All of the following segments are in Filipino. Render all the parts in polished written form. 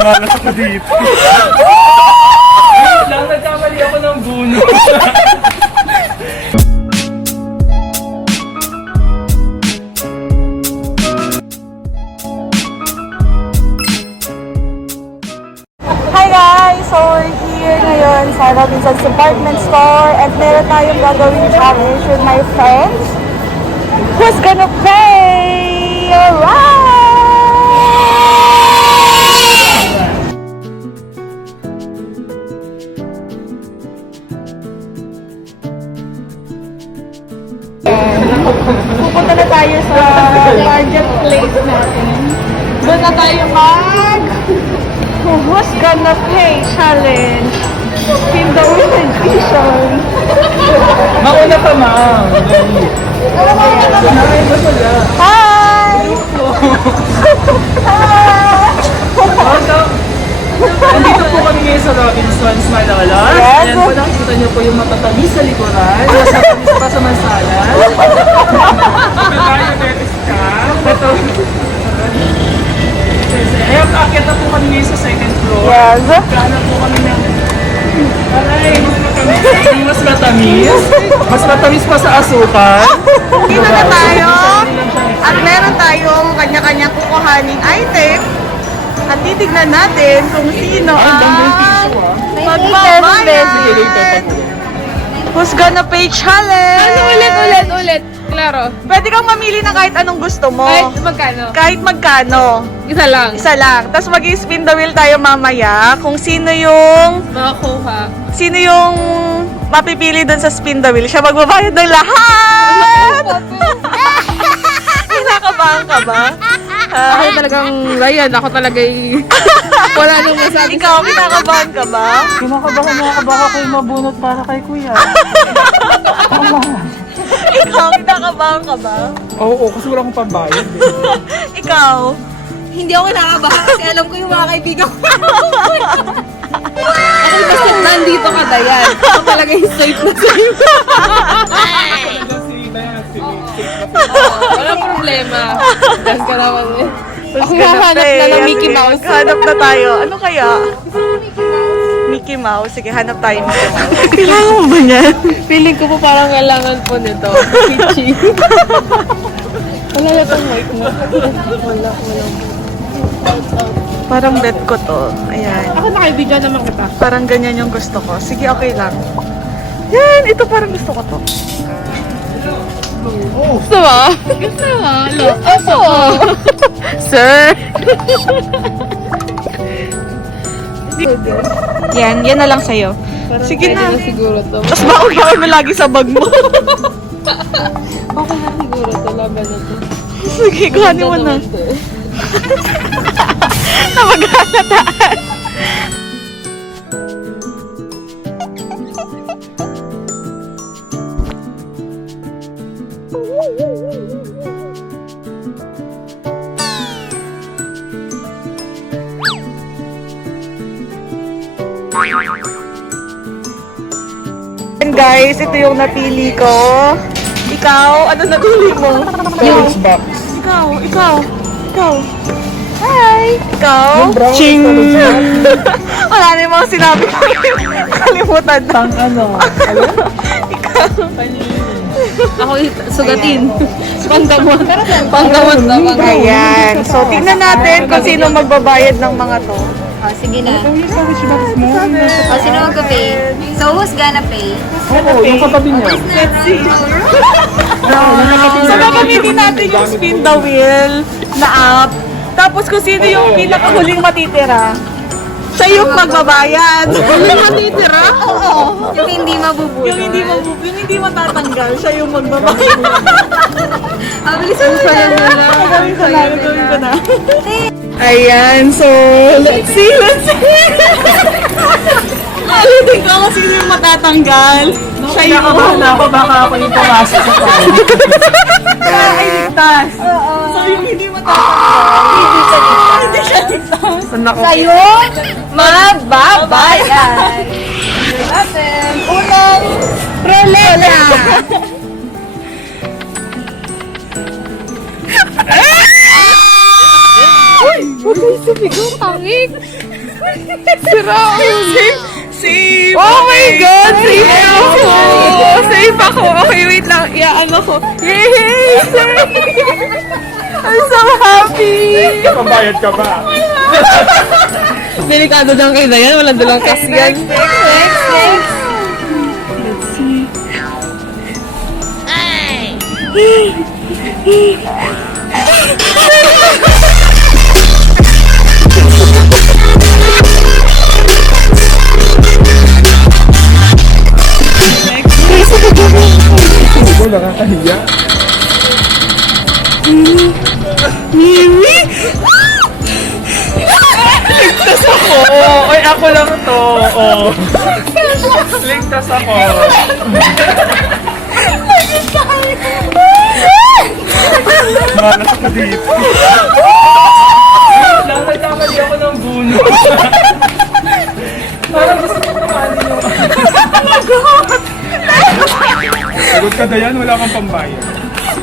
Malas ako dito. Lang nagkamali ako ng buno. Hi guys! So we're here ngayon sa Robinson's Department Store and meron tayong gagawing challenge with my friends. Who's gonna pay? Alright! Pupunta na tayo sa target place natin. Doon na tayo Who's gonna pay challenge in the wheel edition. Mauna pa, ma'am. Hi! Nandito po kami ngayon sa Robinson's Manila. Yes. Ayan po, nakikita niyo po yung matatamis sa likuran. Mas matamis pa sa mansalan. Diabetes ka. Ito. Ayan, akit na po kami ngayon sa second floor. Yes. Kaya po kami ng... Aray, mas matamis. Mas matamis pa sa asukal. Dito na tayo at meron tayong kanya-kanyang kukuhaning item at titignan natin kung sino ang magbabayad. Who's gonna pay challenge? Ulit. Klaro. Pwede kang mamili na kahit anong gusto mo. Magkano? Kahit magkano. Isa lang. Isa lang. Tapos mag-spin the wheel tayo mamaya kung sino yung mapipili doon sa spin the wheel. Siya magbabayad ng lahat! Kinakabahan ka ba? Ako talagang, Ryan, ako talaga wala nang masabi. Ikaw, kinakabahan ka ba? Kinakabahan kayo mabunot para kay kuya. Ikaw, kinakabahan ka ba? Oo, kasi wala akong pambayad. Ikaw? Hindi ako kinakabahan kasi alam ko yung mga kaibigan ko. Ako basta nandito ka, Dayan. Ako talaga yung safe na safe. Walang problema. Diyan ka naman eh. Ako hahanap na ng Mickey Mouse. Hanap na tayo. Ano kaya? Mickey Mouse. Sige, hanap tayo Mickey Mouse. Kailangan mo ba yan? Feeling ko po parang kailangan po nito. Pitchy. Wala na itong mic mo. Wala. Parang bet ko to. Ayan. Ako nakibigyan naman kita. Parang ganyan yung gusto ko. Sige, okay lang. Yan! Ito parang gusto ko to. Gusto mo? Gusto mo? Gusto mo? Sir! yan na lang sa'yo. Sige na. Siguro to. Tapos baon mo lagi sa bag mo. Okay na siguro to. Laban na to. Sige, kuhanin mo na. Napaghahataan. And guys, ito yung napili ko. Ikaw, ano napili mo? Storage box. Ikaw. Hi! Ikaw? Ching! Wala na yung mga sinabi ko. Kalimutan na. Pang ano? Ikaw. Ako sugatin. Panggamot. Panggamot na. Ayan. So, tingnan natin kung sino magbabayad ng mga to. Oh, sige na. Storage box mo? Oh, sino mag-pay? So, who's gonna pay? Oo, yung katabi niya. Let's see. So, gagamitin natin yung spin the wheel na app. Tapos kung sino yung pinakahuling matitira, siya yung magbabayad. Huling matitira? Oo. Yung hindi mabubulot. Yung hindi matatanggal, siya yung magbabayad. Bilisan mo na. Gawin ko na. Ayan, so, let's see. Ulitin ko kung sino yung matatanggal. Siya yung Ako baka ako yung pumasok sa tayo. ay ligtas. So, yung hindi matatanggal, hindi siya ligtas. Sa'yo, mababayan. Natin. Unang ruleta. Sumigaw, pangik. Sira. Safe! Oh my God! Safe ako! Safe ako! Okay, wait lang. Iyaan ako. Yay! Safe! I'm so happy! Pambayad ka ba? Delikado lang kayo na yan. Walang dalang kas yan. Next. Ako nakakahiya. Mimi! Ligtas ako! Oy, ako lang to. Oh. Ligtas ako. Malas ka dito. Lang nagkamali ako ng buno. Parang gusto ko kumain yung... Sagot ka Dayan, wala kang pambayad.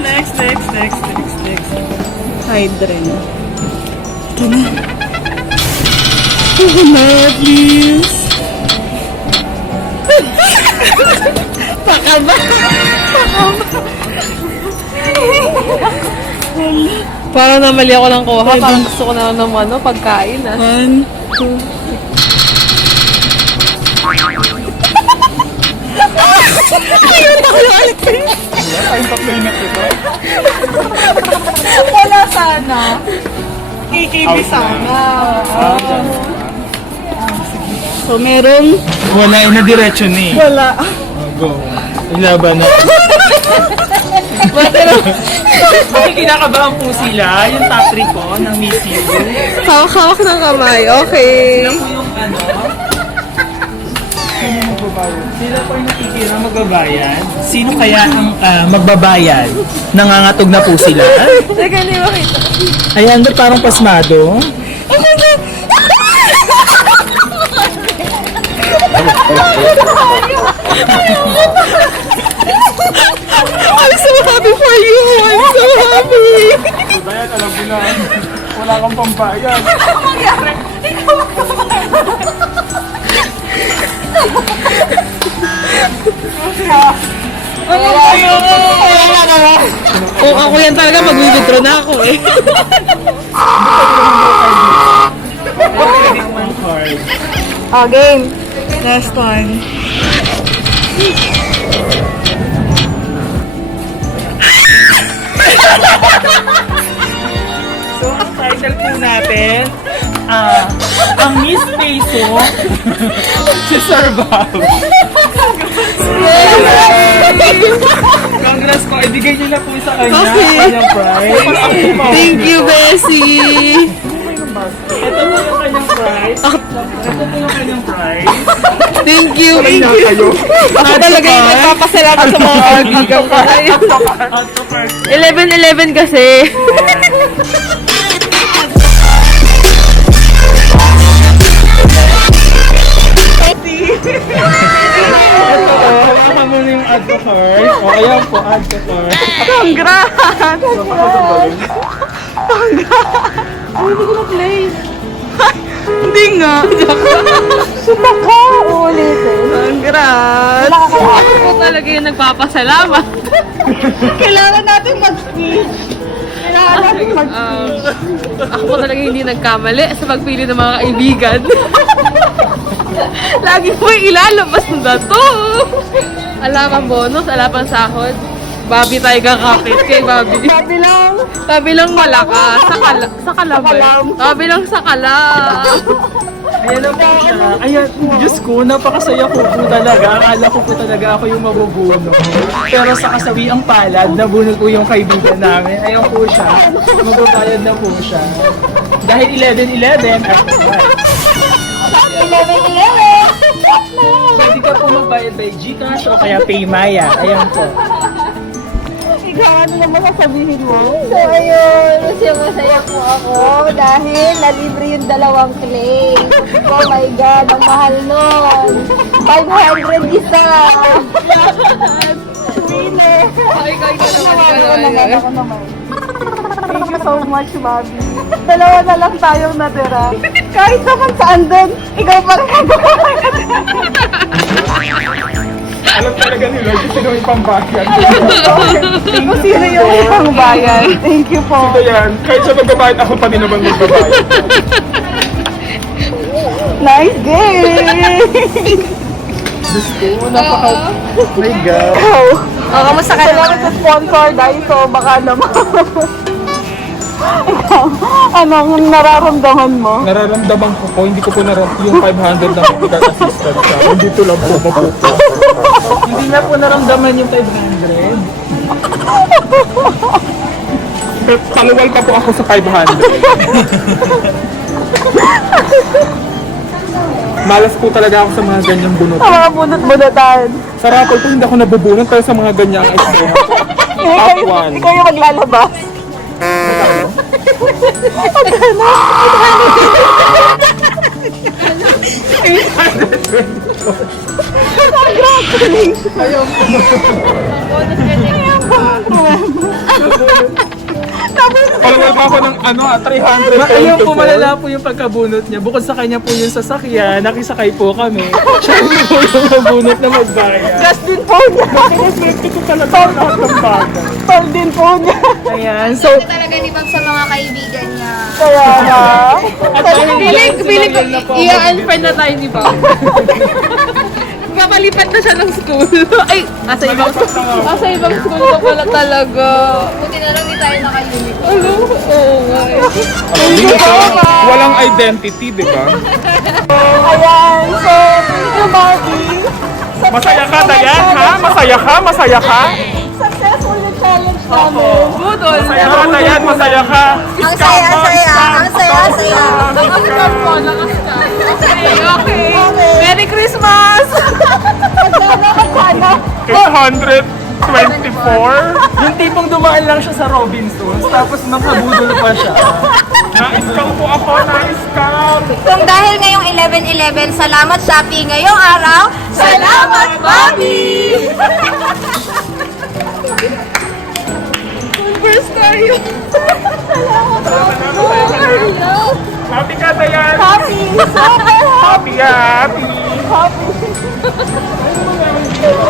Next. Hydrin. Ito na. Ito na, please. Pakaba. Parang namali ako ng kuha. Parang gusto ko na ng ano, pagkain ah. 1, 2, Ayun, tatlo yung nakita. wala sana. KKB sana. So, merong Wala, ina-diretso ni. wala. Go. Ilaban na. Bakit kinakabahan po sila? Yung top 3 po ng Miss You. Hawak-hawak ng kamay. Okay. Sila po yung ano? Sino magbabayad? Sila po yung nakikira magbabayad. Sino kaya ang magbabayad? Nangangatog na po sila. Teka, hindi makita. Ayan, ba't parang pasmado? I'm so happy for you. I'm so happy. Bayan, alam mo na. Wala kang pambayad. Kung ako yan talaga, mag-withdraw na ako eh. Credit one card. Oh, game. Last one. So, ang title po natin, ang Miss Peso si Sir Bob. Congrats po, ibigay niyo na po sa kanya Okay. ang kanyang prize. Thank you, Bessie. Ito po yung kanyang prize. Ito po yung kanyang prize. Thank you. Kayo. Ako talaga yung nagpapasalamat sa mga kaibigan ko. Out to first. 11-11 kasi. Ito o, hawakan mo na yung add to card. O, ayan po, add to card. Congrats! Hindi nga. Sumaka! Ulitin. Congrats! Ako talaga yung nagpapasalamat. Kailangan natin mag-speech. Kailangan natin mag-speech. Ako talaga hindi nagkamali sa pagpili ng mga kaibigan. Lagi po ilalabas na to. Ala pang bonus, ala pang sahod. Bobby tayo kakapit kay Bobby. Sabi lang. Sabi lang malakas. Sa kalaban. Sabi lang sa kala. Ayan na po siya. Ayan, Diyos ko, napakasaya ko po talaga. Akala ko po talaga ako yung mabubuno. Pero sa kasawiang palad, nabunod po yung kaibigan namin. Ayan po siya. Magbabayad na po siya. Dahil 11-11 at 11. pwede ka po magbayad by Gcash o kaya Paymaya. Ayan po. Ikaw, ano naman sasabihin mo? So, ayun. Masaya po ako dahil nalibre yung 2 claim. Oh my God, ang mahal nun. 500 isa. Winner! Ikaw Ako naman. Thank you so much, Bobby. Dalawa na lang tayong natira. Kahit naman saan doon, ikaw pa rin ang Alam talaga ni Lord, sino yung pambayan. Kung sino yung ibang bayan. Thank you po. Ito yan, kahit sa magbabayad, ako pa din naman magbabayad. Nice game! Diyos ko, napaka... My God. Oh, kamusta ka Salamat sa sponsor, Daiso. Baka naman. Anong nararamdaman mo? Nararamdaman ko po, hindi ko po yung 500 na medical assistance siya. Hindi to lang po mapupo. Hindi na po naramdaman yung 500. Paluwal pa po ako sa 500. Malas po talaga ako sa mga ganyang bunot. Sa mga bunot-bunotan. Sa raffle po hindi ako nabubunot pero sa mga ganyang istorya. Top 1. Ikaw yung maglalabas. Paluwal pa ako ng 300. Ayun po, malala po yung pagkabunot niya. Bukod sa kanya po yung sasakyan, nakisakay po kami. Siya po yung nabunot na magbayad. Gas din po niya. Pinaswerte ko talaga ang lahat ng bagay. Tol din po niya. Ayan, so... talaga ni Bob sa mga kaibigan niya. Kaya nga. At dahil Piling ko, na po ako i-unfriend na tayo ni Bob. Papalipat na siya ng school. Ay, asa ibang school ka pala talaga. Buti na lang di tayo naka-uniform. Ano? Oo nga eh. Walang identity, di ba? Ayan. So, thank you, Barbie. Masaya ka, Dayan, ha? Masaya ka? Masaya ka? Successful yung challenge namin. Budol. Masaya ka, Dayan? Masaya ka? Ang saya, ang saya. Naka-scam po, naka-scam. Okay. Merry Christmas! Magkano? 824? Yung tipong dumaan lang siya sa Robinsons, tapos makabudol pa siya. Na-scam po ako, na-scam! Kung dahil ngayong 11/11, salamat Shopee ngayong araw. Salamat, Bobby! First tayo. Happy ka, Dayan! Happy! Super Happy, happy! happy!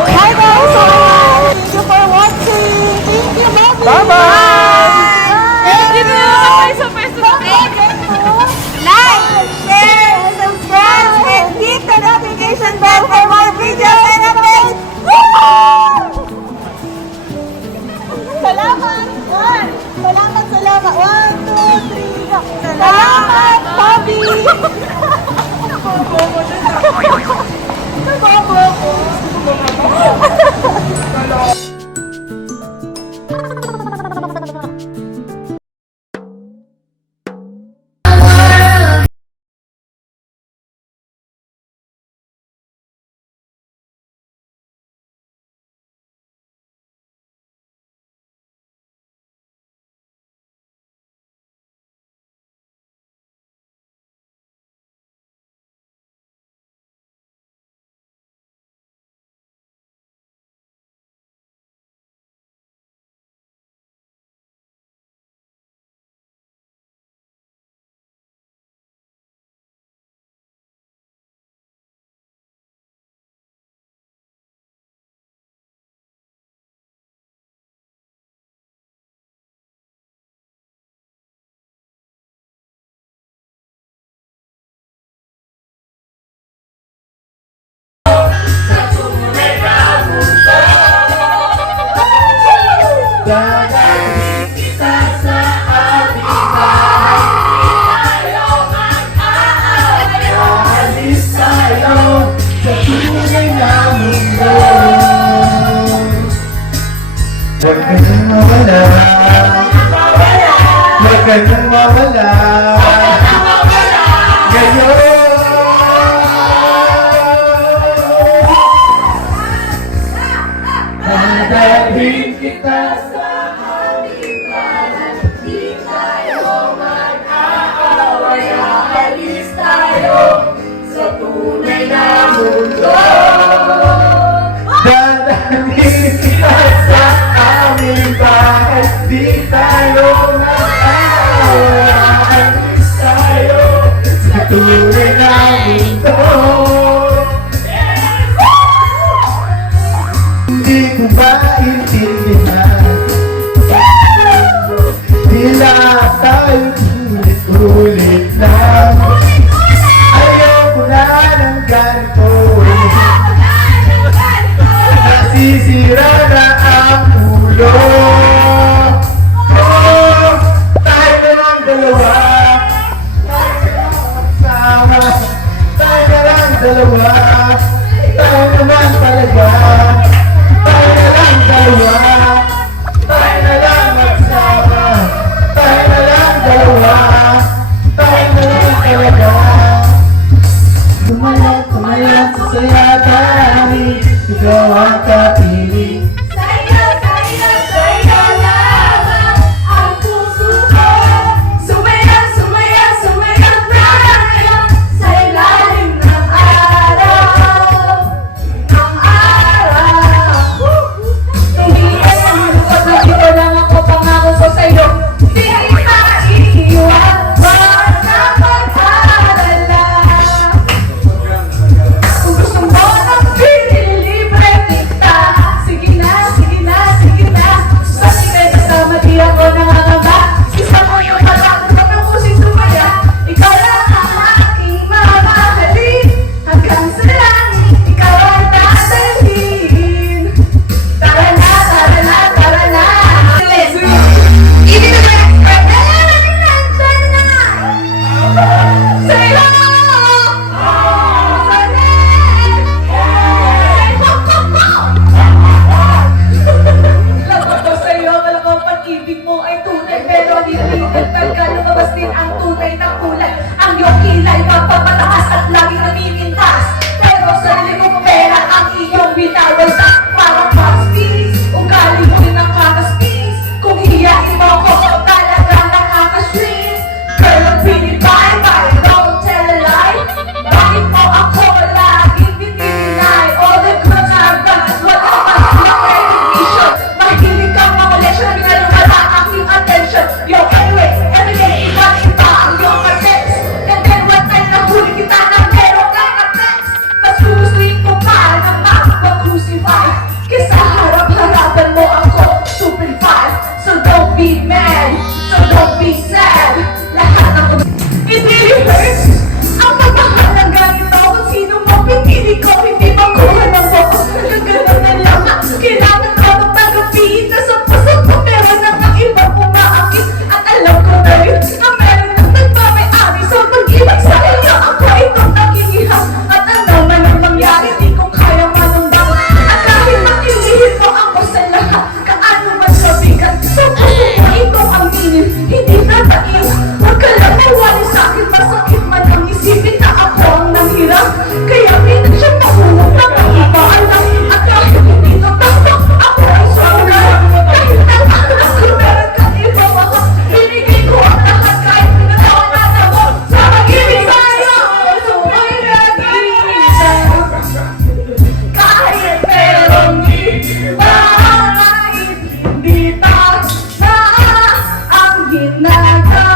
Hi guys! Thank you for watching! Thank you, Bobby! Bye-bye! Hindi na lang tayo sa pwesto na. Like, share, and subscribe, and hit the notification bell for more videos and updates. Salamat! One! Salamat! 1, 2, 3, go! Salamat, Bobby! Nagbobo ako. Huwag ka nang mawala. Huwag ka nang mawala. Ngayon. Hanggaling kita sa aming balat, di tayo mag-aaway. Aalis tayo sa tunay na mundo. Dadalhin kita sa aming bahay, di tayo mag-aaway. At pagka lumabas din ang tunay na kulay, ang iyong kilay mapapataas at laging namimintas. Pero sa likod mo pera ang iyong binabalsa. Parang maspis, ugali mo rin ang kakaspis. Kung hiyain mo ko, talagang nakakasweet. Girl, ang pinibay, don't tell a lie. Bakit mo ako laging binilinay? All the girls are bad, wala pa lang recognition. Mahilig kang mga leksyon, pinalawala aking attention. Yo, anyway, everyday, iba-iba ang iyong ka-text. And then one time nahuli kita na merong kaka-text. Mas gugustuhin ko pa na mag-crucify. Kesa harap-harapan mo ako, super fast. So don't be mad, so don't be sad. Lahat ng it really hurts. Ang pagmahal ng ganito, kung sino mo pinili ko, hindi makuha ng boko. Nagaganon na lang, kailangan ko nang tanggapin. Nasa pasok ko, pero nang ang iba umaakit. At alam ko na yun, ang meron ng nagmamayari. So pag-ibig sa inyo, ako itong nakikihas. At ano man ang mangyari, di ko kaya manundang. At kahit matilihin mo ako sa lahat, kaano man kabigat. So kung mo itong aminin, hindi tatais. Huwag ka lang mawali sa akin, masakit man ang isipin na ako ang nanghirap. Kaya pinag siya mahulog na pangipaalam. At kahit hindi totoo, ako ay sobra. Kahit natakas ko, meron kang iba mga binigay ko ang lahat kahit pinatawanan mo. Sa pag-ibig sa'yo, so may nag-iisa. Kahit merong ibang hindi tama ang ginagawa.